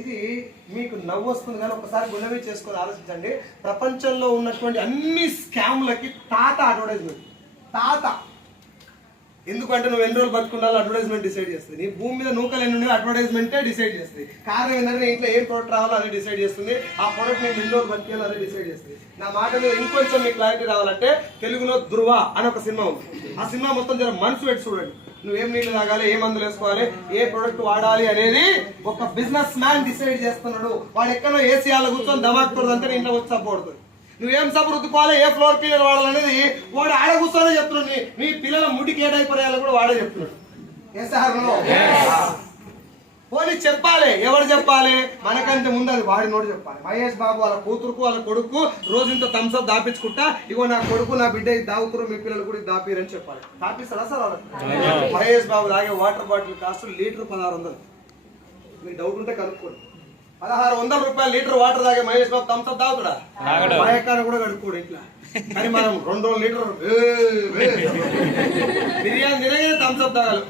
ఇది మీకు నవ్వు వస్తుంది కానీ ఒకసారి గుణమే చేసుకొని ఆలోచించండి. ప్రపంచంలో ఉన్నటువంటి అన్ని స్కామ్లకి తాత అడ్వర్టైజ్మెంట్ తాత. ఎందుకంటే నువ్వు ఎన్ని రోజులు బతుకుండాలో అడ్వర్టైజ్మెంట్ డిసైడ్ చేస్తుంది. నీ భూమి మీద నూకలు ఎన్ని ఉన్నాయో అడ్వర్టైజ్మెంటే డిసైడ్ చేస్తుంది. కారణం ఏంటంటే ఇంట్లో ఏం ప్రోడక్ట్ రావాలో అది డిసైడ్ చేస్తుంది. ఆ ప్రోడక్ట్ నేను ఎన్ని రోజులు బతికేయాలో అదే డిసైడ్ చేస్తుంది. నా మాట మీద ఇంకొంచెం మీకు క్లారిటీ రావాలంటే తెలుగులో ధృవ అని ఒక సినిమా ఉంది. ఆ సినిమా మొత్తం జర మనసు పెట్టి చూడండి. నువ్వేం నీళ్ళు తాగాలి ఏ మందులు వేసుకోవాలి ఏ ప్రొడక్ట్ వాడాలి అనేది ఒక బిజినెస్ మ్యాన్ డిసైడ్ చేస్తున్నాడు. వాడు ఎక్కడో ఏసీ వాళ్ళ కూర్చొని దమాకుతుంది అంటే ఇంట్లో వచ్చి సపోడుతుంది నువ్వేం సబ్బు రుద్దుకోవాలి ఏ ఫ్లోర్ క్లీనర్ వాడాలనేది వాడు ఆడ కూర్చొని చెప్తున్నాడు. నీ- పిల్లల ముడికి ఏడైపోయాలో కూడా వాడే చెప్తున్నాడు. ఏ సార్ పోనీ చెప్పాలి. ఎవరు చెప్పాలి? మనకంటే ముందు అది వాడి నోడు చెప్పాలి. మహేష్ బాబు వాళ్ళ కూతురుకు వాళ్ళ కొడుకు రోజు ఇంత థమ్స్అప్ దాపించుకుంటా ఇగో నా కొడుకు నా బిడ్డ దాగుతురు మీ పిల్లలు కూడా దాపిరని చెప్పాలి. దాపిస్తారా సార్? మహేష్ బాబు తాగే వాటర్ బాటిల్ కాస్ట్ లీటర్ పదహారు వందలు. మీకు డౌట్ ఉంటే కనుక్కోండి. పదహారు వందల రూపాయలు లీటర్ వాటర్ తాగే మహేష్ బాబు థమ్స్అప్ తాగుతుడా? మాయకాడ కూడా కడుక్కోడు ఇంట్లో. కానీ మనం రెండు రెండు లీటర్ బిర్యానీ తినగానే థమ్స్అప్ తాగాలి.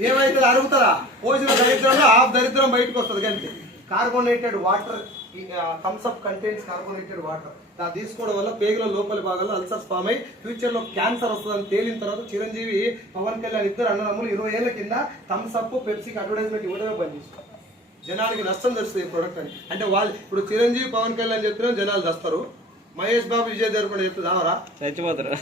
ఏమైతే అరుగుతారా పోసిన దరిద్రంలో హాఫ్ దరిద్రం బయటకు వస్తుంది కానీ carbonated water Thums Up contains carbonated water దాన్ని తీసుకోవడం వల్ల పేగుల లోపలి భాగంలో అల్సర్స్ ఫామ్ అయి ఫ్యూచర్లో క్యాన్సర్ వస్తుందని తేలిన తర్వాత చిరంజీవి పవన్ కళ్యాణ్ ఇద్దరు అన్నదమ్ములు ఇరవై ఏళ్ళ కింద థమ్స్అప్ పెప్సీకి అడ్వర్టైజ్మెంట్ ఇవ్వడమే బంద్ చేసుకోవాలి జనానికి నష్టం తెలుస్తుంది ఈ ప్రోడక్ట్ అని. అంటే వాళ్ళు ఇప్పుడు చిరంజీవి పవన్ కళ్యాణ్ చెప్తున్నా జనాలు దస్తారు మహేష్ బాబు విజయ్ దేవరకొండ చెప్తే చచ్చిపోతారు.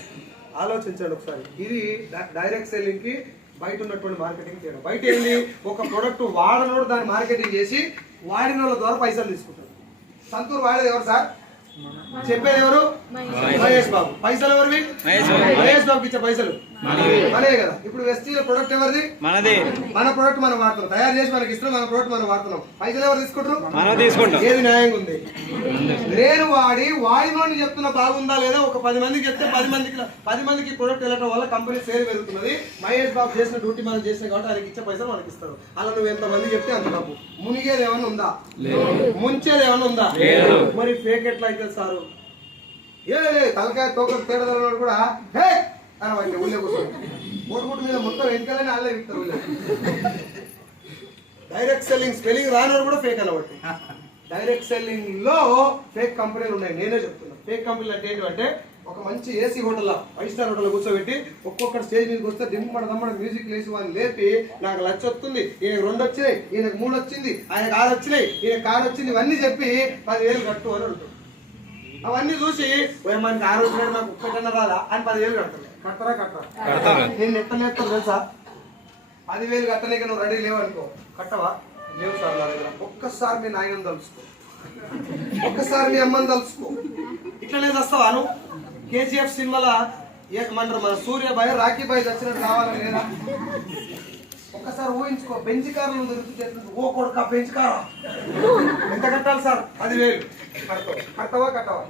ఆలోచించండి ఒకసారి. ఇది డై- డైరెక్ట్ సెల్లింగ్కి బయట ఉన్నటువంటి మార్కెటింగ్ చేయడం. బయట ఏంది ఒక ప్రొడక్ట్ వాడనోడు దాన్ని మార్కెటింగ్ చేసి వాడిన వాళ్ళ ద్వారా పైసలు తీసుకుంటారు సంతూర్ వాడేది ఎవరు సార్? చెప్పేది ఎవరు? మహేష్. బాబు. పైసలు ఎవరివి? మహేష్ బాబు. ఇచ్చే పైసలు. మనే కదా. ఇప్పుడు వెస్టీల ప్రొడక్ట్ ఎవరిది? మనది. మన ప్రొడక్ట్ మనం వాడుతున్నాం. తయారు చేసి మనకి ఇస్తున్నాం మన ప్రొడక్ట్ మనం వాడుతున్నాం. పైసలు ఎవరు తీసుకుంటారు? మనం తీసుకుంటాం. ఏది న్యాయంగా ఉంది? నేను వాడి వాడినోని చెప్తున్నా బాగుందా లేదా? ఒక పది మందికి చెప్తే పది మందికి పది మందికి ప్రొడక్ట్ వెళ్ళటం వల్ల కంపెనీ సేల్ పెరుగుతున్నది. మహేష్ బాబు చేసిన డ్యూటీ మనం చేసిన కాబట్టి ఆయనకి ఇచ్చే పైసలు మనకి ఇస్తారు. అలా నువ్వు ఎంత మంది చెప్తే అంత డబ్బు. మునిగేది ఏమైనా ఉందా? ముంచేది ఏమైనా ఉందా? మరి ఫేక్ ఎట్లా అయితే సారు? ఏ తలకాయ తోక తేడదన్నాడు కూడా హే! అని ఊళ్ళో కూర్చోండి. కోటుకుంటు మీద మొత్తం వెనకాలని వాళ్ళే విక్తారు ఊళ్ళో. డైరెక్ట్ సెల్లింగ్ స్పెల్లింగ్ రానోడు కూడా ఫేక్ అనబట్టి డైరెక్ట్ సెల్లింగ్లో ఫేక్ కంపెనీలు ఉన్నాయి. నేనే చెప్తున్నా. ఫేక్ కంపెనీలు అంటే ఏంటంటే ఒక మంచి AC hotel five star hotel కూర్చోబెట్టి ఒక్కొక్కటి స్టేజ్ మీదకి వస్తే దిమ్మడ దమ్మడ మ్యూజిక్ వేసి వాళ్ళని లేపి నాకు లచ్చ వస్తుంది ఈయనకు రెండు వచ్చినాయి ఈయనకు మూడు వచ్చింది ఆయనకు ఆరు వచ్చినాయి ఈయన కారు వచ్చింది ఇవన్నీ చెప్పి పదివేలు కట్టు అని అంటారు అవన్నీ చూసి మనకి ఆరు వచ్చినాడు నాకు ఒక్కటన్నా రాదా అని పదివేలు కడతారు కట్టరా? నేను ఎట్ట నేర్తాను తెలుసా? పదివేలు కట్టలేక నువ్వు రెడీ లేవు అనుకో. కట్టవా? లేవు సార్ నా దగ్గర. ఒక్కసారి మీ నాయనని తలుసుకో. ఒక్కసారి మీ అమ్మని తలుసుకో. ఇట్లనే వస్తావా నువ్వు? కేజీఎఫ్ సినిమాలో ఏమంటారు మన సూర్య భయ రాఖీ భయ వచ్చినట్టు రావాలని లేదా? ఒక్కసారి ఊహించుకో. బెంచ్ కార్లు దొరుకుతుంది ఓ కొడుక బెంచ్ కారా? ఎంత కట్టాలి సార్? పదివేలు. కడతావు. కట్టవా?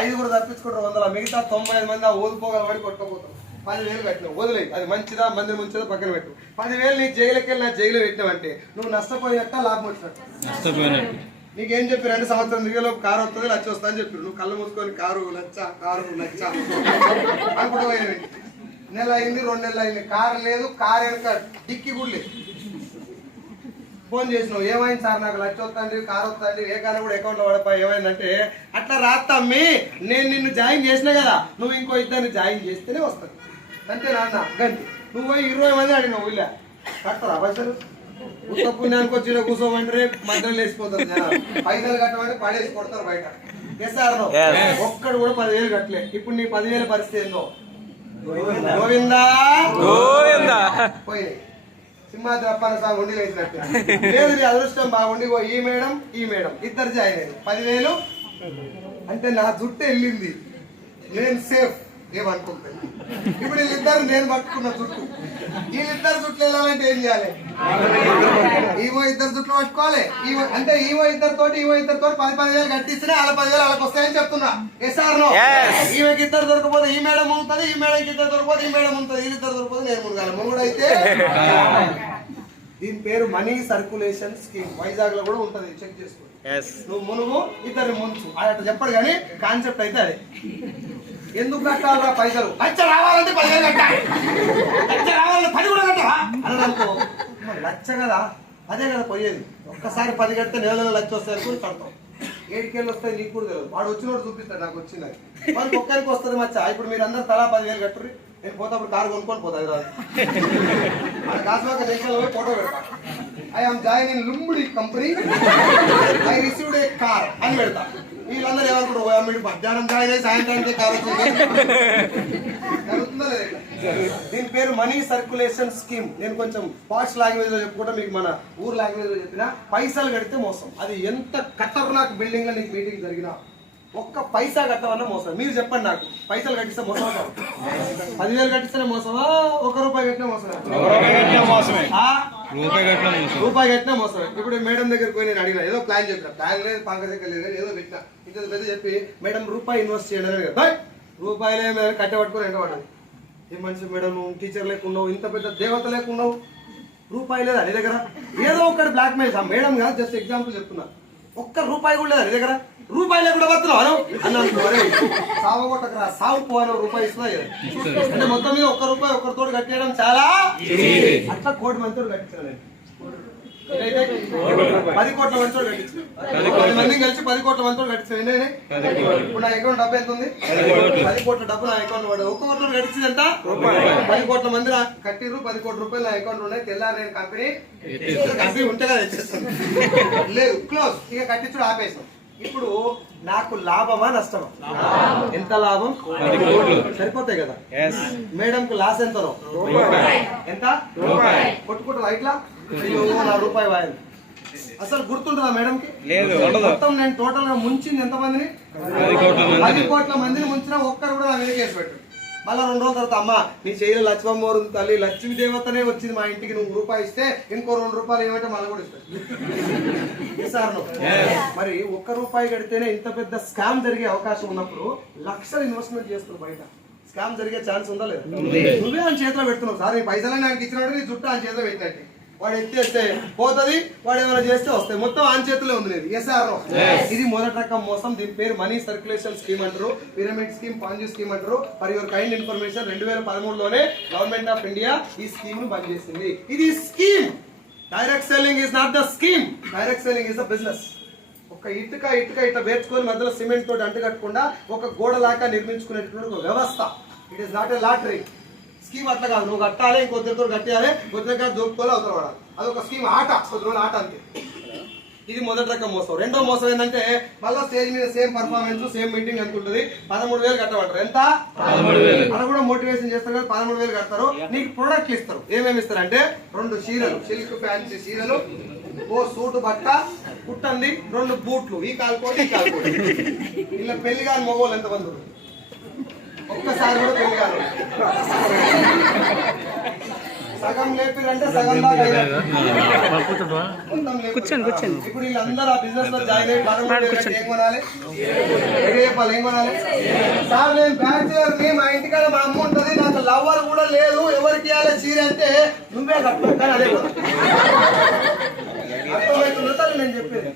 ఐదుగురు తప్పించుకుంటారు వందల. మిగతా తొంభై ఐదు మంది ఆ ఓదిపోగల పడి కొట్టుకోపోతారు పదివేలు కట్టినావు వదిలేయి అది మంచిదా మంది ముంచిదా పక్కన పెట్టు. పదివేలు నీ జైలుకి వెళ్ళి నా జైలు పెట్టినావంటే నువ్వు నష్టపోయినట్ట లాభం వచ్చినట్టు. నష్టపోయినట్టు. నీకేం చెప్పి రెండు సంవత్సరం దిగలో కారు వస్తుంది లచ్చ వస్తా అని చెప్పారు నువ్వు కళ్ళు మూసుకొని కారు లచ్చ కారు లచ్చ. అనుకుంటూ నెల అయింది రెండు నెలలు అయింది. కారు లేదు కారు వెనక డిక్కి కూడా లేదు. ఫోన్ చేసినావు ఏమైంది సార్ నాకు లచ్చ వస్తుంది కారు వస్తుంది ఏ కారు కూడా అకౌంట్లో పడపా ఏమైందంటే అట్లా రాత్తమ్మి నేను నిన్ను జాయిన్ చేసినా కదా నువ్వు ఇంకో ఇద్దరిని జాయిన్ చేస్తేనే వస్తుంది. అంతే నాన్న గంతి. నువ్వు పోయి ఇరవై మంది అడిగినావు ఊళ్ళో కట్టరా పైసలు? ఉత్త పుణ్యానికి వచ్చి కూర్చోమంటే మధ్యలో లేచిపోతారు జనాలు. పైసలు కట్టమంటే పడేసి కొడతారు బయట. Yes sir Yes. ఒక్కడు కూడా పదివేలు కట్టలే. ఇప్పుడు నీ పదివేల పరిస్థితి ఏందో? గోవిందా? గోవిందా. పోయినాయి. సింహాద్రప్పన అప్పన్న స్వామి ఉండి వేసినట్టు. లేదు నీ అదృష్టం బాగుండి ఓ ఈ మేడం ఈ మేడం ఇద్దరు జాయిన్ అయ్యారు పదివేలు? అంటే నా జుట్టు వెళ్ళింది. నేను సేఫ్ ఏమనుకుంటుంది? ఇప్పుడు వీళ్ళిద్దరు నేను పట్టుకున్న జుట్టు వీళ్ళిద్దరు జుట్లు వెళ్ళాలంటే ఏం చేయాలి? ఈవో ఇద్దరు జుట్లు పట్టుకోవాలి. ఈవో అంటే ఈవో ఇద్దరు తోటి ఈవో ఇద్దరు తోటి పది పదివేలు కట్టిస్తేనే వాళ్ళ పదివేలు వాళ్ళకి వస్తాయని చెప్తున్నా. Sir no. ఈమెకి ఇద్దరు దొరకపోతే ఈ మేడం ఉంటుంది ఈ మేడంకి ఇద్దరు దొరకపోతే ఈ మేడం ఉంటుంది వీళ్ళిద్దరు దొరకపోతే నేను మునగాలి. మొగుడు అయితే దీని పేరు మనీ సర్కులేషన్ స్కీమ్. వైజాగ్లో కూడా ఉంటది చెక్ చేసుకో. ఎస్ నువ్వు మునుగు ఇద్దరు ముంచు. అది అట్లా చెప్పడు కానీ కాన్సెప్ట్ అయితే అదే. ఎందుకు కట్టాలరా పైసలు? లచ్చ రావాలంటే పదివేలు కట్టాలి. లచ్చ రావాలంటే పది కూడా కట్టవా అని అనుకో. లచ్చ కదా. అదే కదా పోయేది. ఒక్కసారి పది కడితే నెలలో లచ్చి వస్తాయి అనుకుని కడతాం. ఏడుకేళ్ళు వస్తాయి నీకు కూడా తెలియదు. వాడు వచ్చినోడు చూపిస్తాడు నాకు వచ్చిందని మనకి ఒక్కరికి వస్తుంది మచ్చా. ఇప్పుడు మీరు అందరు తలా పదివేలు కట్టుర్రి. నేను పోతాప్పుడు కారు కొనుక్కొని పోతా హైదరాబాద్. ఆ కాసువాక పోయి ఫోటో పెడతా. I am join in లుంబుడి company I received a car అని పెడతా. వీళ్ళందరూ ఏమనుకుంటారు? "ఓ అమ్మ, మధ్యాహ్నం జాయిన్ అయ్యి సాయంత్రానికి కార్ జరుగుతుందా లేదా? దీని పేరు మనీ సర్క్యులేషన్ స్కీమ్. నేను కొంచెం పాష్ లాంగ్వేజ్లో చెప్పుకుంటా మీకు మన ఊరు లాంగ్వేజ్లో చెప్పిన పైసలు కడితే మోసం. అది ఎంత ఖతర్నాక్ బిల్డింగ్లో నీకు మీటింగ్ జరిగినా ఒక్క పైసా కట్టవన్నా మోసం. మీరు చెప్పండి నాకు. పైసలు కట్టిస్తే మోసం పదివేలు కట్టిస్తేనే మోసమా? ఒక రూపాయి కట్టినా మోసమా. ఆ? రూపాయి కట్టిన మోసం రూపాయి కట్టినా మోసమే. ఇప్పుడు మేడం దగ్గరికి పోయి నేను అడిగిన ఏదో ప్లాన్ చెప్పిన. ప్లాన్ లేదు పంకజ దగ్గర లేదు ఏదో పెట్టిన. ఇంత పెద్ద చెప్పి మేడం రూపాయి ఇన్వెస్ట్ అడిగారు. "హై! రూపాయలే కట్టబట్టుకుని ఎంట పడ్డది ఏ మనిషి మేడం నువ్వు టీచర్ లేకున్నావు ఇంత పెద్ద దేవత లేకున్నావు? రూపాయి లేదా నీ దగ్గర? ఏదో ఒకటి బ్లాక్ మెయిల్ ఆ మేడం కాదు జస్ట్ ఎగ్జాంపుల్ చెప్తున్నా. ఒక్క రూపాయి కూడా లేదా దగ్గర. రూపాయలే కూడా అన్నాను "ఒరేయ్, సావు కొట్టకరా సావు పో అని రూపాయి ఇస్తున్నా అంటే మొత్తం మీద ఒక్క రూపాయి ఒక్కరితో కట్టేయడం చాలా అట్లా కోటి నేను నేనైతే పది కోట్ల కట్టించాను. పది మందిని కలిసి పది కోట్ల మందితో కట్టించాను. ఇప్పుడు నా అకౌంట్ డబ్బు ఎంత ఉంది? పది కోట్ల. డబ్బు నా అకౌంట్ పడదు ఒక్కొక్కరితో కట్టించింది ఎంత పది కోట్ల మంది నా కట్టిర్రు పది కోట్ల రూపాయలు నా అకౌంట్ ఉన్నాయి తెల్లారి నేను కంపెనీ. కంపెనీ ఉంటే కదా తెచ్చేస్తాను లేదు క్లోజ్ ఇక కట్టించుడు ఆపేసాం ఇప్పుడు నాకు లాభమా నష్టమా? ఎంత లాభం. సరిపోతాయి కదా. మేడం కు లాస్ ఎంత? ఎంత? కొట్టుకుంటారా ఇట్లా? రూపాయి వాయింది. అసలు గుర్తుంటుందా మేడం కి లేదు మొత్తం నేను టోటల్గా ముంచింది ఎంత మందిని. పది కోట్ల మందిని ముంచినా ఒక్కరు కూడా నా మీద కేసు పెట్టు మళ్ళా రెండు రోజుల తర్వాత అమ్మ నీ చెయ్యి లక్ష్మమ్మ తల్లి లక్ష్మీ దేవతనే వచ్చింది మా ఇంటికి నువ్వు రూపాయి ఇస్తే ఇంకో రెండు రూపాయలు ఏమంటే మళ్ళీ కూడా ఇస్తాను? మరి ఒక్క రూపాయి కడితేనే ఇంత పెద్ద స్కామ్ జరిగే అవకాశం ఉన్నప్పుడు లక్షలు ఇన్వెస్ట్మెంట్ చేస్తున్నావు బయట. స్కామ్ జరిగే ఛాన్స్ ఉందా లేదా? నువ్వే ఆయన చేతిలో పెడుతున్నావు. సార్ నీ పైసలని ఆయనకి ఇచ్చినట్టు నీ జుట్టు ఆయన చేతిలో పెట్టినట్టే. వాడు ఎత్తేస్తే పోతది వాడు ఏమైనా చేస్తే వస్తాయి మొత్తం ఆయన చేతిలో ఉంది లేదు ఎస్ ఆర్ ఇది మొదటి రకం మోసం. దీని పేరు మనీ సర్క్యులేషన్ స్కీమ్ అంటారు. పిరమిడ్ స్కీమ్ పాంజీ స్కీమ్ అంటారు. ఫర్ యువర్ కైండ్ ఇన్ఫర్మేషన్ రెండు వేల పదమూడులోనే గవర్నమెంట్ ఆఫ్ ఇండియా ఈ స్కీమ్ను బంద్ చేసింది. ఇది scheme. Direct selling is not the scheme direct selling is the business ఒక ఇటుక ఇటుక ఇట్లా వేర్చుకొని మధ్యలో సిమెంట్ తోటి అంటుకట్టకుండా ఒక గోడలాగా నిర్మించుకునేటువంటి ఒక వ్యవస్థ. It is not a lottery scheme అట్లా కాదు. నువ్వు కట్టాలి ఇంకొద్దితో కట్టేయాలి కొద్దిగా దోపుకోవాలి అవతల పడాలి అదొక స్కీమ్ ఆట. కొద్ది రోజులు ఆట అంతే. ఇది మొదటి రకం మోసం. రెండో మోసం ఏంటంటే మళ్ళీ స్టేజ్ మీద సేమ్ పర్ఫార్మెన్స్ సేమ్ మీటింగ్ అనుకుంటుంది. పదమూడు వేలు కట్టమంటారు. ఎంత. అలా కూడా మోటివేషన్ చేస్తారు కదా పదమూడు వేలు కడతారు. నీకు ప్రొడక్ట్ ఇస్తారు. ఏమేమి ఇస్తారు అంటే రెండు చీరలు. సిల్క్ ఫ్యాన్సీ చీరలు. ఓ సూటు బట్ట కుట్టంది రెండు బూట్లు. ఈ కాలుకోటి ఈ కాలుకోటి ఇలా పెళ్ళి కాని మగవాళ్ళు ఎంతమంది? ఒక్కసారి కూడా కాదు సగం లేపిరంటే సగం. మొత్తం లేపు. ఇప్పుడు వీళ్ళందరూ ఆ బిజినెస్లో జాయిన్ అయ్యి ఏం కొనాలి చెప్పాలి ఏం కొనాలి సార్ నేను బ్యాచులర్ని మా ఇంటికాడ మా అమ్మ ఉంటది నాకు లవ్వర్ కూడా లేదు ఎవరికి ఇవ్వాలి చీర అంటే నువ్వే కట్టు కానీ అదే. అర్థమవుతుందా తల్లి? నేను చెప్పేది.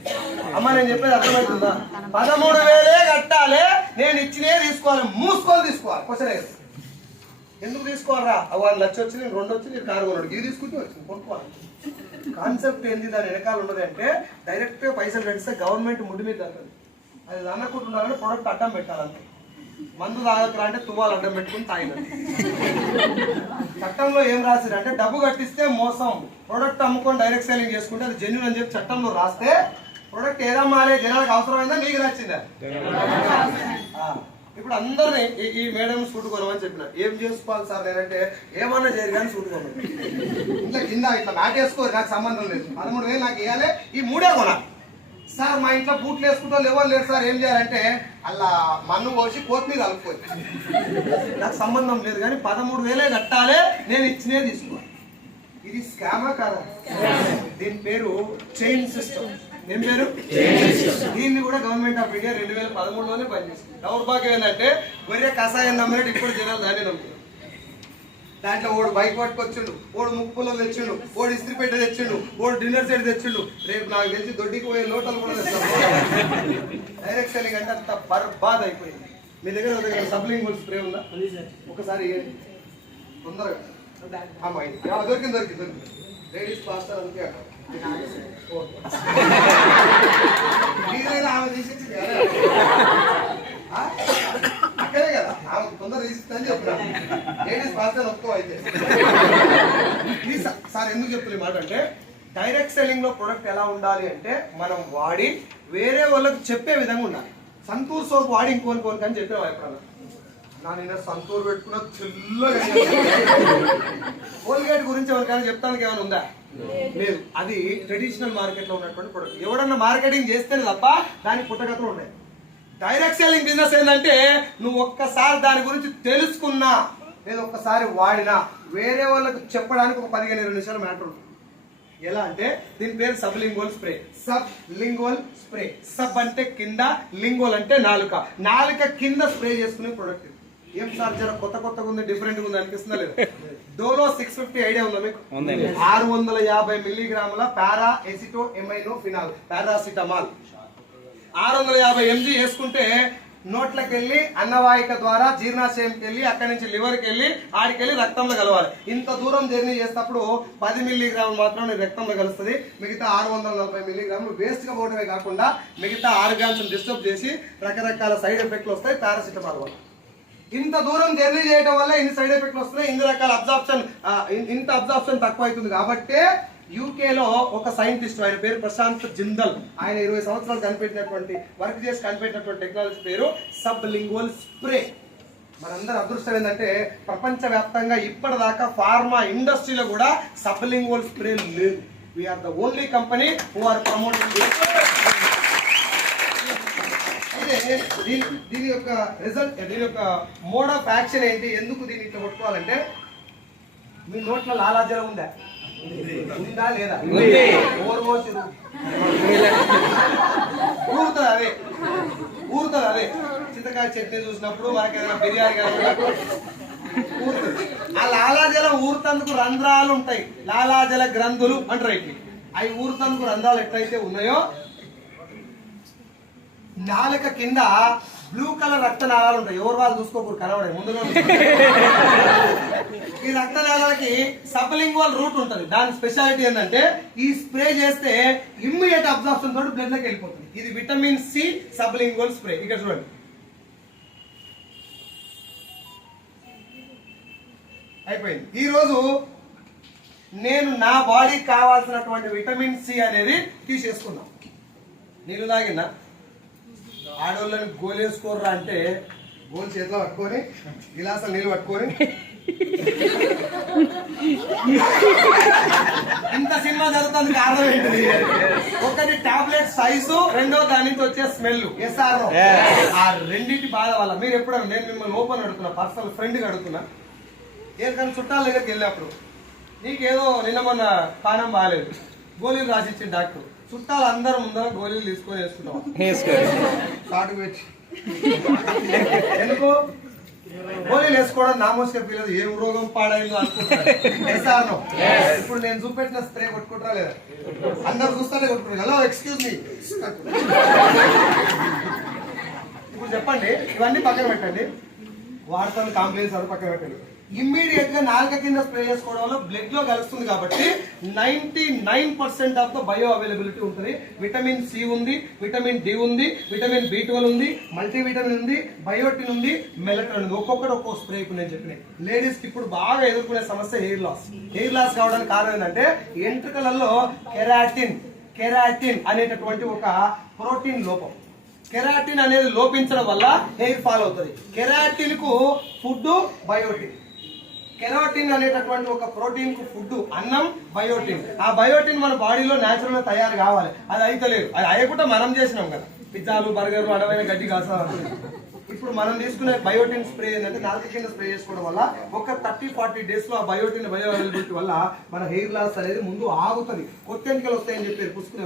అమ్మ నేను చెప్పేది అర్థమవుతుందా? పదమూడు వేలే కట్టాలి నేను ఇచ్చినే తీసుకోవాలి మూసుకొని తీసుకోవాలి. క్వశ్చన్ లేదు. ఎందుకు తీసుకోవాలరా? వాళ్ళు లక్ష వచ్చి నేను రెండు వచ్చి నేను కారు కొన్నాడు. ఇది తీసుకుంటే వచ్చింది కొనుక్కోవాలి. కాన్సెప్ట్ ఏంది? దాని వెనకాల ఉన్నది అంటే డైరెక్ట్గా పైసలు పెడితే గవర్నమెంట్ ముడి మీద అది అన్నకుంటున్నారని ప్రొడక్ట్ అడ్డం పెట్టాలంటే మందు తాగకరా అంటే తువాలు అడ్డం పెట్టుకుని తాగినట్టు చట్టంలో ఏం రాసిరు అంటే డబ్బు కట్టిస్తే మోసం. ప్రొడక్ట్ అమ్ముకొని డైరెక్ట్ సెల్లింగ్ చేసుకుంటే అది జెన్యున్ అని చెప్పి చట్టంలో రాస్తే ప్రొడక్ట్ ఏదమ్మాలే జనాలకు అవసరమైందా? నీకు నచ్చిందా? ఇప్పుడు అందరినీ ఈ- ఈ మేడం సూట్ కొనమని చెప్పిన ఏం చేసుకోవాలి సార్ నేనంటే ఏమన్నా చేయరు కానీ సూట్ కొనమని ఇట్లా కింద ఇట్లా మ్యాట్ వేసుకోరు నాకు సంబంధం లేదు. పదమూడు వేలు నాకు ఇవ్వాలి ఈ మూడే కొనాలి. సార్ మా ఇంట్లో బూట్లు వేసుకుంటా ఎవరు లేరు సార్ ఏం చేయాలంటే అలా మన్ను పోసి కొత్తిమీర కలుపుకోవాలి నాకు సంబంధం లేదు కానీ పదమూడు వేలే కట్టాలి నేను ఇచ్చినే తీసుకోవాలి. ఇది స్కామా కాదా? దీని పేరు చైన్ సిస్టమ్. ఏం పేరు? దీన్ని కూడా గవర్నమెంట్ ఆఫ్ ఇండియా రెండు వేల పదమూడులోనే పనిచేసింది. దౌర్భాగ్యం ఏంటంటే గొర్రె కషాయం నమ్మినట్టు ఇప్పుడు జనాలు దాన్ని నమ్ముతారు దాంట్లో ఓడు బైక్ పట్టుకొచ్చిండు ఓడు ముక్కులో తెచ్చిండు ఓడు ఇస్త్రీ పెట్టె తెచ్చిండు ఓడు డిన్నర్ సెట్ తెచ్చిండు. రేపు నాకు తెలిసి దొడ్డికి పోయే లోటలు కూడా డైరెక్ట్ సెల్లింగ్ అంటే అంత బర్బాద్ అయిపోయింది. మీ దగ్గర దగ్గర సబ్లింగ్ స్ప్రే ఉందా? ఒకసారి. తొందరగా. దొరికింది దొరికింది దొరికింది. లేడీస్ పాస్టర్ అందుకే. మీరైనా ఆమె తీసిచ్చింది కదా ఆ? అక్కడే కదా ఆమె తొందర తీసుకుందని చెప్పిన. లేడీస్ పాస్ ఒప్పుకో అయితే. ప్లీజ్ సార్- ఎందుకు చెప్తున్నా మాట అంటే డైరెక్ట్ సెల్లింగ్లో ప్రొడక్ట్ ఎలా ఉండాలి అంటే మనం వాడి వేరే వాళ్ళకి చెప్పే విధంగా ఉండాలి. సంతూర్ సోప్ వాడి ఇంకోని కోనికి అని చెప్పే ఎప్పుడన్నా నా నిన్న సంతూర్ పెట్టుకున్న చిల్లగా కోల్గేట్ గురించి ఎవరికైనా చెప్తానికి ఏమైనా ఉందా? లేదు. అది ట్రెడిషనల్ మార్కెట్లో ఉన్నటువంటి ప్రొడక్ట్. ఎవడన్నా మార్కెటింగ్ చేస్తేనే తప్ప దానికి పుట్టగతలు ఉన్నాయి డైరెక్ట్ సెల్లింగ్ బిజినెస్ ఏంటంటే నువ్వు ఒక్కసారి దాని గురించి తెలుసుకున్నా లేదా ఒక్కసారి వాడినా వేరే వాళ్ళకు చెప్పడానికి ఒక పదిహేను ఇరవై నిమిషాలు మ్యాటర్ ఉంటుంది. ఎలా అంటే దీని పేరు sub lingual spray sub lingual spray sub అంటే కింద లింగోల్ అంటే నాలుక. నాలుక కింద స్ప్రే చేసుకునే ప్రొడక్ట్ ఏం సార్ జర కొత్త కొత్తగా ఉంది డిఫరెంట్ ఉంది అనిపిస్తుందా లేదు? డోలో సిక్స్ ఫిఫ్టీ ఐడియా ఉందా మీకు. ఆరు వందల యాభై మిల్లీగ్రాముల para aceto amino phenol paracetamol ఆరు వందల యాభై ఎంజీ వేసుకుంటే నోట్లకి వెళ్ళి అన్నవాహిక ద్వారా జీర్ణాశయంకి వెళ్ళి అక్కడి నుంచి లివర్కి వెళ్ళి ఆడికి వెళ్ళి రక్తంలో కలవాలి. ఇంత దూరం జర్నీ చేసేటప్పుడు పది మిల్లీగ్రాములు మాత్రమే రక్తంలో కలుస్తుంది. మిగతా ఆరు వందల నలభై మిల్లీగ్రాములు వేస్ట్గా పోవడమే కాకుండా మిగతా ఆర్గాన్స్ డిస్టర్బ్ చేసి రకరకాల సైడ్ ఎఫెక్ట్లు వస్తాయి పారాసిటమాల్ వల్ల. ఇంత దూరం జర్నీ చేయడం వల్ల ఇన్ని సైడ్ ఎఫెక్ట్లు వస్తున్నాయి? ఇన్ని రకాల అబ్జార్ప్షన్ ఇంత అబ్జార్ప్షన్ తక్కువ అవుతుంది కాబట్టే యూకేలో ఒక సైంటిస్ట్ ఆయన పేరు ప్రశాంత్ జిందల్. ఆయన ఇరవై సంవత్సరాలు కనిపెట్టినటువంటి వర్క్ చేసి కనిపెట్టినటువంటి టెక్నాలజీ పేరు సబ్ లింగ్వల్ స్ప్రే. మనందరి అదృష్టం ఏంటంటే ప్రపంచవ్యాప్తంగా ఇప్పటిదాకా ఫార్మా ఇండస్ట్రీలో కూడా సబ్ లింగ్వల్ స్ప్రే లేదు. We are the only company who are promoting అయితే దీని దీని యొక్క రిజల్ట్ దీని యొక్క మోడ్ ఆఫ్ యాక్షన్ ఏంటి? ఎందుకు దీన్ని ఇట్లా కొట్టుకోవాలంటే మీ నోట్లో లాలాజలం ఉందా? ఉందా లేదా. ఓరు పోసిరు ఊరుతుంది అదే ఊరుతుంది అదే చింతకాయ చట్నీ చూసినప్పుడు మనకి ఏదైనా బిర్యానీ ఊరుతుంది. ఆ లాలాజలం ఊరుతందుకు రంధ్రాలు ఉంటాయి. లాలాజల గ్రంథులు అంటారు ఇట్లా అవి ఊరుతందుకు రంధ్రాలు ఎట్లయితే ఉన్నాయో నాలుక కింద బ్లూ కలర్ రక్త నాళాలు ఉంటాయి. ఎవరు వాళ్ళు చూసుకోకూడదు కలవడే ముందుగా ఈ రక్త నాళాలకి సబ్లింగ్వల్ రూట్ ఉంటుంది. దాని స్పెషాలిటీ ఏంటంటే ఈ స్ప్రే చేస్తే ఇమ్మీడియట్ అబ్జార్ప్షన్ తోటి బ్లడ్లోకి వెళ్ళిపోతుంది. ఇది విటమిన్ సి సబ్లింగ్వల్ స్ప్రే. ఇక్కడ చూడండి. అయిపోయింది. ఈ రోజు నేను నా బాడీకి కావాల్సినటువంటి విటమిన్ సి అనేది తీసేసుకున్నాను నీళ్ళు తాగినా ఆడోళ్ళని గోలేసుకోర్రా అంటే గోల్ చేతిలో పట్టుకొని గిలాసాలు నీళ్ళు పట్టుకొని. ఇంత సినిమా జరుగుతుంది కారణం ఏంటిది ఒకటి టాబ్లెట్ సైజు రెండో దాని నుంచి వచ్చే స్మెల్ ఎస్ఆర్ ఆ రెండింటి బాధ వల్ల. మీరు ఎప్పుడైనా నేను మిమ్మల్ని ఓపెన్ అడుగుతున్నా పర్సనల్ ఫ్రెండ్గా అడుగుతున్నా. ఏ కానీ చుట్టాల దగ్గరికి వెళ్ళినప్పుడు నీకేదో నిన్న మొన్న పానం బాగాలేదు గోళీలు రాసిచ్చింది డాక్టర్. చుట్టాలు అందరు ముందర గోళీలు తీసుకొని వేసుకుంటాం. కాటు పెట్టి. ఎందుకు? గోళీలు వేసుకోవడం నామోస్గా పిల్లలు ఏం రోగం పాడైందో అనుకుంటారు ఎస్ఆర్నో ఇప్పుడు నేను చూపెట్టిన స్ప్రే కొట్టుకుంటారా లేదా? అందరు చూస్తానే కొట్టుకుంటారు. హలో ఎక్స్క్యూజ్ మీ ఇప్పుడు చెప్పండి ఇవన్నీ పక్కన పెట్టండి. వాడతాను కాంప్లైంట్స్ అది పక్కన పెట్టండి. ఇమ్మీడియట్గా నాలుక కింద స్ప్రే చేసుకోవడం వల్ల బ్లడ్లో కలుస్తుంది కాబట్టి ninety nine percent of the bio availability ఉంటుంది. విటమిన్ సి ఉంది విటమిన్ డి ఉంది విటమిన్ బి ట్వెల్వ్ ఉంది మల్టీ విటమిన్ ఉంది బయోటిన్ ఉంది మెలటన్ ఉంది. ఒక్కొక్కటి ఒక్కొక్క స్ప్రే నేను చెప్పిన లేడీస్కి ఇప్పుడు బాగా ఎదుర్కొనే సమస్య హెయిర్ లాస్ హెయిర్ లాస్ కావడానికి కారణం ఏంటంటే ఎంట్రుకలలో కెరాటిన్ కెరాటిన్ అనేటటువంటి ఒక ప్రోటీన్ లోపం. కెరాటిన్ అనేది లోపించడం వల్ల హెయిర్ ఫాల్ అవుతుంది. కెరాటిన్కు ఫుడ్ బయోటిన్ కెరాటిన్ అనేటటువంటి ఒక ప్రోటీన్కు ఫుడ్ అన్నం బయోటిన్. ఆ బయోటిన్ మన బాడీలో న్యాచురల్గా తయారు కావాలి. అది అయితే అది అయ్యకుండా మనం చేసినాం కదా. పిజ్జాలు బర్గర్లు అడవైన గడ్డి కాసాలి. ఇప్పుడు మనం తీసుకునే బయోటిన్ స్ప్రే ఏంటంటే నాలుగు కింద స్ప్రే చేసుకోవడం వల్ల ఒక థర్టీ ఫార్టీ డేస్లో ఆ బయోటిన్ బయో అవైలబిలిటీ వల్ల మన హెయిర్ లాస్ అనేది ముందు ఆగుతుంది. కొత్త ఎన్నికలు వస్తాయని చెప్పారు పుసుకునే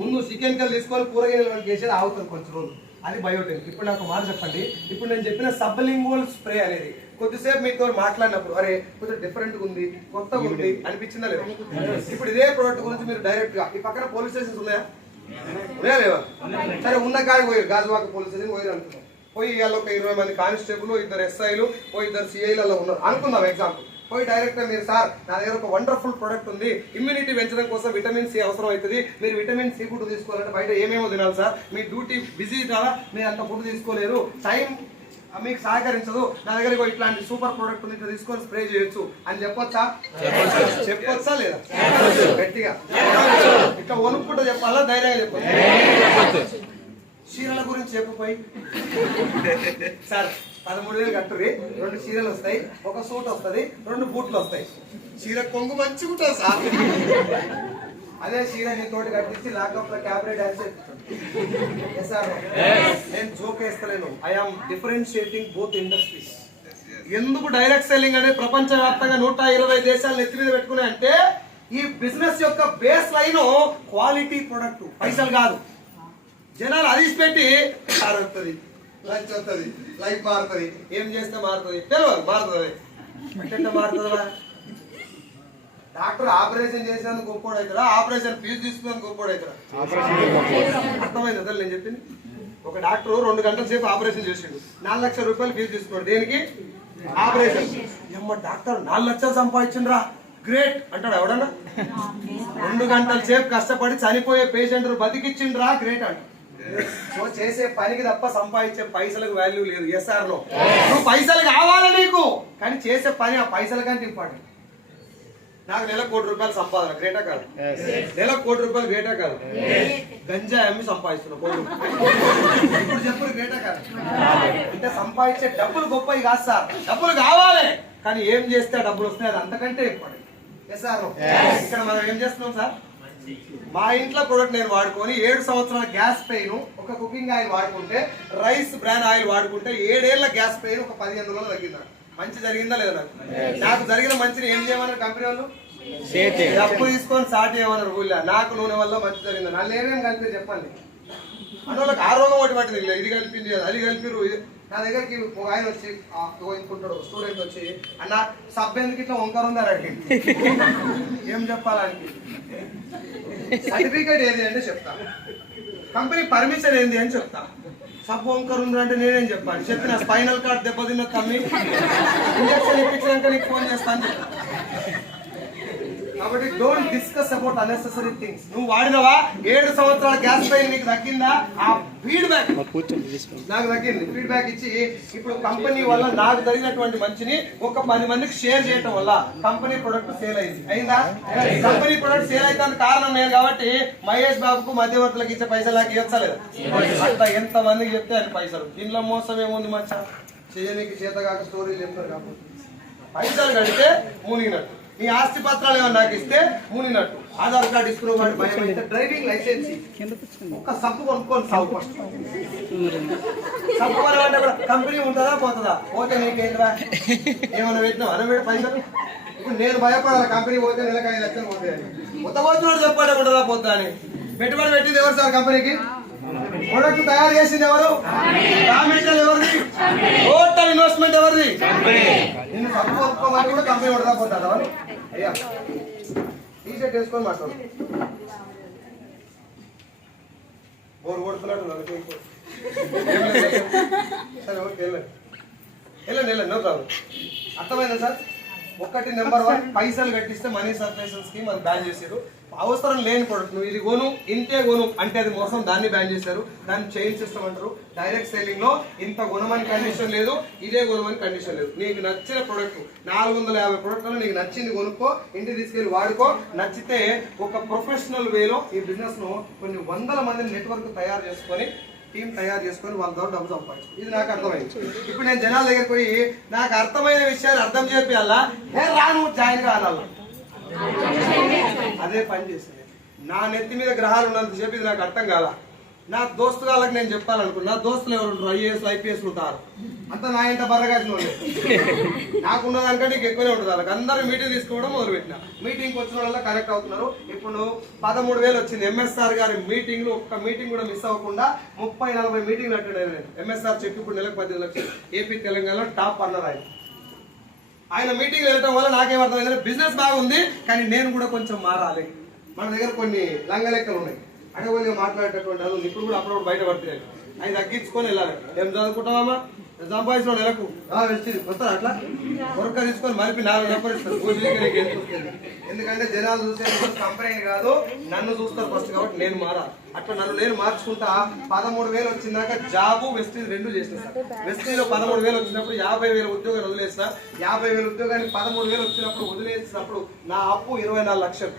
ముందు చికెన్కలు తీసుకొని కూరగాయలు వేసేది చేసేది ఆగుతుంది కొంచెం రోజులు. అది బయోటిన్. ఇప్పుడు నాకు మాట చెప్పండి. ఇప్పుడు నేను చెప్పిన సబ్లింగువల్ స్ప్రే అనేది కొద్దిసేపు మీతో మాట్లాడినప్పుడు అరే కొంచెం డిఫరెంట్ ఉంది కొత్తగా ఉంది అనిపించిందా లేదా? ఇప్పుడు ఇదే ప్రోడక్ట్ గురించి మీరు డైరెక్ట్గా ఈ పక్కన పోలీస్ స్టేషన్స్ ఉన్నాయా? ఉన్నాయా లేవా? సరే ఉన్న కాడికి పోయి గాజువాక పోలీస్ స్టేషన్ పోయి అనుకున్నాం పోయి ఇవాళ ఒక ఇరవై మంది కానిస్టేబుల్ ఇద్దరు ఎస్ఐలు పోయి ఇద్దరు సిఐలు అలా ఉన్నారు. అనుకుందాం ఎగ్జాంపుల్ పోయి డైరెక్ట్ మీరు సార్ నా దగ్గర ఒక వండర్ఫుల్ ప్రొడక్ట్ ఉంది. ఇమ్యూనిటీ పెంచడం కోసం విటమిన్ సి అవసరం అవుతుంది. మీరు విటమిన్ సి ఫుడ్ తీసుకోవాలంటే బయట ఏమేమో తినాలి సార్? మీ డ్యూటీ బిజీ కదా మీరు అంత ఫుడ్ తీసుకోలేరు. టైం మీకు సహకరించదు. నా దగ్గర ఇట్లాంటి సూపర్ ప్రోడక్ట్ ఉంది ఇట్లా తీసుకొని స్ప్రే చేయొచ్చు అని చెప్పొచ్చా? చెప్పొచ్చా. లేదా? గట్టిగా. ఇట్లా వణుక్కుంటూ చెప్పాలా? ధైర్యంగా చెప్పొచ్చు. చీరల గురించి చెప్పపోయి సార్ పదమూడు వేలు కట్టురి రెండు చీరలు వస్తాయి. ఒక సూట్ వస్తది. రెండు బూట్లు వస్తాయి. చీర కొంగు మంచిగా ఉంటుంది సార్. అదే చీర నీ తోటి కట్టించి లాకప్లో క్యాబరే డాన్స్ సార్ నేను joke వేస్తలేను. I am differentiating both industries ఎందుకు డైరెక్ట్ సెల్లింగ్ అనేది ప్రపంచవ్యాప్తంగా నూట ఇరవై దేశాలు నెత్తి మీద పెట్టుకున్నాయి అంటే ఈ బిజినెస్ యొక్క బేస్ లైన్ క్వాలిటీ ప్రొడక్ట్ పైసలు కాదు. జనాలు అదిసి పెట్టి కార్ వస్తుంది లంచ్ వస్తుంది లైఫ్ మారుతుంది. ఏం చేస్తే మారుతుంది? తెలియదు మారుతుంది. మారుతుందా డాక్టర్ ఆపరేషన్ చేసినందుకు గొప్పోడు అవుతారా ఆపరేషన్ ఫీజు తీసుకున్నందుకు గొప్పోడు అవుతారా అర్థమైంది అసలు నేను చెప్పింది? ఒక డాక్టర్ రెండు గంటల సేపు ఆపరేషన్ చేసిండు. నాలుగు లక్షల రూపాయలు ఫీజు తీసుకున్నాడు. దేనికి? ఆపరేషన్. ఎమ్మ డాక్టర్ నాలుగు లక్షలు సంపాదించిండ్రా. గ్రేట్. అంటాడు ఎవడన్నా? రెండు గంటల సేపు కష్టపడి చనిపోయే పేషెంట్ బతికిచ్చిండ్రా. గ్రేట్ అంట. సో చేసే పనికి తప్ప సంపాదించే పైసలకు వాల్యూ లేదు ఎస్ఆర్లో. నువ్వు పైసలు కావాలి నీకు? కానీ చేసే పని ఆ పైసల కంటే ఇంపార్టెంట్. నాకు నెల కోటి రూపాయలు సంపాదన గ్రేటా కాదు? నెల కోటి రూపాయలు గ్రేటా కాదు? గంజా అమ్మి సంపాదిస్తున్నా కోటి. ఇప్పుడు చెప్పు గ్రేటా కాదు? అంటే సంపాదించే డబ్బులు గొప్పవి కాదు సార్. డబ్బులు కావాలి కానీ ఏం చేస్తే డబ్బులు వస్తాయి అది అంతకంటే ఎస్ సార్ ఇక్కడ మనం ఏం చేస్తున్నాం సార్? మా ఇంట్లో ప్రొడక్ట్ నేను వాడుకొని ఏడు సంవత్సరాల గ్యాస్ పెయిన్ ఒక కుకింగ్ ఆయిల్ వాడుకుంటే రైస్ బ్రాండ్ ఆయిల్ వాడుకుంటే ఏడేళ్ళ గ్యాస్ పెయిన్ ఒక పదిహేను రోజులు తగ్గిందా మంచి జరిగిందా లేదా నాకు? నాకు జరిగిన మంచిని ఏం చేయమన్నారు కంపెనీ వాళ్ళు? డబ్బు తీసుకొని స్టార్ట్ ఏమన్నారు ఊళ్ళో. నాకు నూనె వల్ల మంచి జరిగింది. నన్ను ఏమేమి కలిపి చెప్పండి. అందులోకి ఆ రోగం ఒకటి పట్టింది ఇది కలిపింది అది కలిపిరు నా దగ్గరికి ఒక ఆయన వచ్చి ఆ, ఇంకుంటాడు స్టూడెంట్ వచ్చి అన్న సబ్ ఎందుకు ఇట్లా వంకర ఉందని అడిగింది ఏం చెప్పాలని సర్టిఫికేట్ ఏది? అంటే చెప్తా. కంపెనీ పర్మిషన్ ఏంది? అని చెప్తా. సబ్ వంకర్ ఉందా? అంటే నేనేం చెప్పాలి. చెప్పిన స్పైనల్ కార్డ్ దెబ్బతిన్న తమ్మి ఇంజక్షన్ ఇప్పించాక నీకు ఫోన్ చేస్తాను చెప్తాను చెప్తా. కాబట్టి don't discuss about unnecessary things నువ్వు వాడినవా? ఏడు సంవత్సరాల గ్యాస్ పైన నీకు తగ్గిందా ఆ ఫీడ్బ్యాక్ నాకు తగ్గింది ఫీడ్బ్యాక్ ఇచ్చి ఇప్పుడు కంపెనీ వల్ల నాకు జరిగినటువంటి మంచిని ఒక పది మందికి షేర్ చేయటం వల్ల కంపెనీ ప్రొడక్ట్ సేల్ అయింది. అయిందా? కంపెనీ ప్రొడక్ట్ సేల్ అయితే కారణం నేను కాబట్టి మహేష్ బాబుకు మధ్యవర్తులకు ఇచ్చే పైసలు నాకు ఇవ్వలేదు అట్లా ఎంత మందికి చెప్తే అది పైసలు. దీనిలో మోసం ఏముంది మచ్చ? చేయనీకి చేత కాక స్టోరీలు చెప్తారు కాబట్టి. పైసలు కడితే మునిగినట్టు. నీ ఆస్తి పత్రాలు ఏమన్నా నాకు ఇస్తే మునిగినట్టు ఆధార్ కార్డు ఇస్తున్న వాడి భయం అయితే డ్రైవింగ్ లైసెన్స్ ఒక సబ్బు కొనుక్కొని సాగు ఫస్ట్. సబ్బు కొనాలంటే కూడా కంపెనీ ఉంటుందా పోతుందా? పోతే నీకేంటిరా ఏమన్నా పెట్టినావు? అనవేడు పైసలు. ఇప్పుడు నేను భయపడాలి కంపెనీ పోతే నెలకు ఐదు లక్షలు పోతాయని. కొత్త వచ్చినోడు చెప్పాడు ఉంటుందా పోతా అని. పెట్టుబడి పెట్టింది ఎవరు సార్ కంపెనీకి? ప్రొడక్ట్ తయారు చేసింది ఎవరు? రా ఎవరిది? టోటల్ ఇన్వెస్ట్మెంట్ ఎవరిది? నిన్ను తప్పు ఒప్పుకోమని కూడా కంపెనీ ఉండదా పోతాడు వాళ్ళు అయ్యా టీ షర్ట్ వేసుకొని మాట్లాడు. బోర్ కొడుతున్నాడు సరే ఓకే వెళ్ళండి. వెళ్ళండి వెళ్ళండి నో ప్రాబ్లం. అర్థమైందా సార్? ఒకటి నెంబర్ వన్ పైసలు కట్టిస్తే మనీ సర్ప్రైజల్ స్కీమ్ అది బ్యాన్ చేశారు. అవసరం లేని ప్రొడక్ట్ నువ్వు ఇది కొను ఇంతే కొను అంటే అది మోసం దాన్ని బ్యాన్ చేశారు. దాన్ని చేంజ్ సిస్టమ్ అంటారు. డైరెక్ట్ సెల్లింగ్లో ఇంత గుణమని కండిషన్ లేదు ఇదే గుణమని కండిషన్ లేదు. నీకు నచ్చిన ప్రొడక్ట్ నాలుగు వందల యాభై ప్రొడక్ట్లో నీకు నచ్చింది కొనుక్కో ఇంటికి తీసుకెళ్ళి వాడుకో. నచ్చితే ఒక ప్రొఫెషనల్ వేలో ఈ బిజినెస్ను కొన్ని వందల మంది నెట్వర్క్ తయారు చేసుకొని టీం తయారు చేసుకొని వాళ్ళ ద్వారా డబ్బు సంపాదించు ఇది నాకు అర్థమైంది. ఇప్పుడు నేను జనాల దగ్గర పోయి నాకు అర్థమైన విషయాలు అర్థం చేపియాలా? నేను రాను జాయిన్ కావాలా అదే పని చేసింది. నా నెత్తి మీద గ్రహాలు ఉన్నంత చెప్పి నాకు అర్థం కాల? నా దోస్తు వాళ్ళకి నేను చెప్పాలనుకున్నా దోస్తులు ఎవరు ఉంటారు ఐఏఎస్ ఐపీఎస్ ఉంటారు అంత నా ఇంత బర్రగాసిన నాకు ఉన్నదానికంటే నీకు ఎక్కువనే ఉంటుంది వాళ్ళకి. అందరూ మీటింగ్ తీసుకోవడం మొదలుపెట్టిన. మీటింగ్కి మీటింగ్ వచ్చిన వాళ్ళ కనెక్ట్ అవుతున్నారు. ఇప్పుడు పదమూడు వేలు వచ్చింది. ఎంఎస్ఆర్ గారి మీటింగ్లు ఒక్క మీటింగ్ కూడా మిస్ అవ్వకుండా ముప్పై నలభై మీటింగ్లు అటెండ్ నేను ఎంఎస్ఆర్ చెప్పి ఇప్పుడు నెలకు పద్దెనిమిది లక్షలు. ఏపీ తెలంగాణలో టాప్ అన్నారు ఆయన. ఆయన మీటింగ్ వెళ్ళటం వల్ల నాకేం అర్థమైందంటే బిజినెస్ బాగుంది కానీ నేను కూడా కొంచెం మారాలి. మన దగ్గర కొన్ని లంగ లెక్కలు ఉన్నాయి. అడవులుగా మాట్లాడేటటువంటి అది ఇప్పుడు కూడా అప్పుడప్పుడు బయట పడుతున్నాయి అవి తగ్గించుకొని వెళ్ళాలి. ఏం చదువుకుంటామమ్మా సంపాదించిన నెలకు వస్తారు అట్లా? కొరక తీసుకొని మరిపి నాలుగు నెంబర్ ఇస్తారు. ఎందుకంటే జనాలు చూసే కంపెనీ కాదు నన్ను చూస్తారు ఫస్ట్ కాబట్టి నేను మారా. అట్లా నన్ను నేను మార్చుకుంటా పదమూడు వేలు వచ్చిందాక జాబు వెస్టీజ్ రెండు చేసిన సార్. లో పదమూడు వేలు వచ్చినప్పుడు యాభై వేల ఉద్యోగాలు వదిలేసిన. యాభై వేల ఉద్యోగానికి పదమూడు వేలు వచ్చినప్పుడు వదిలేసినప్పుడు నా అప్పు ఇరవై నాలుగు లక్షలు.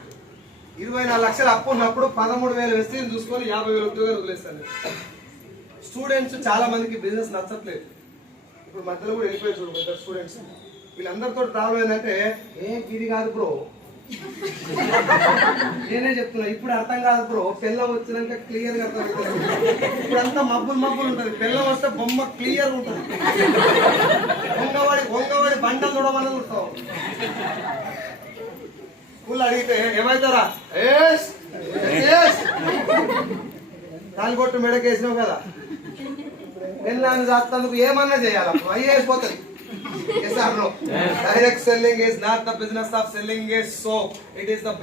ఇరవై నాలుగు లక్షలు అప్పు ఉన్నప్పుడు పదమూడు వేలు వేస్తే చూసుకొని యాభై వేలు ఉద్యోగాలు వదిలేస్తాను స్టూడెంట్స్ చాలా మందికి బిజినెస్ నచ్చట్లేదు. ఇప్పుడు మధ్యలో కూడా వెళ్ళిపోయి చూడు స్టూడెంట్స్ వీళ్ళందరితో ప్రాబ్లం ఏంటంటే ఏ ఇది కాదు బ్రో నేనే చెప్తున్నా ఇప్పుడు అర్థం కాదు బ్రో పిల్ల వచ్చినాక క్లియర్గా అర్థం ఇప్పుడు అంతా మబ్బులు మబ్బులు ఉంటుంది. పిల్ల వస్తే బొమ్మ క్లియర్ ఉంటుంది. వంగవాడి వంగవాడి బండలు చూడమని చూస్తాం స్కూల్ అడిగితే ఏమవుతారా కాలిగొట్టు మెడకేసినావు కదా పెళ్ళాన్ని దాstanదుకు ఏమన్నా చేయాలి అప్పుడు ఐఏఎస్ పోతుంది Yes or no? Direct selling is not the business of selling a soap. It is the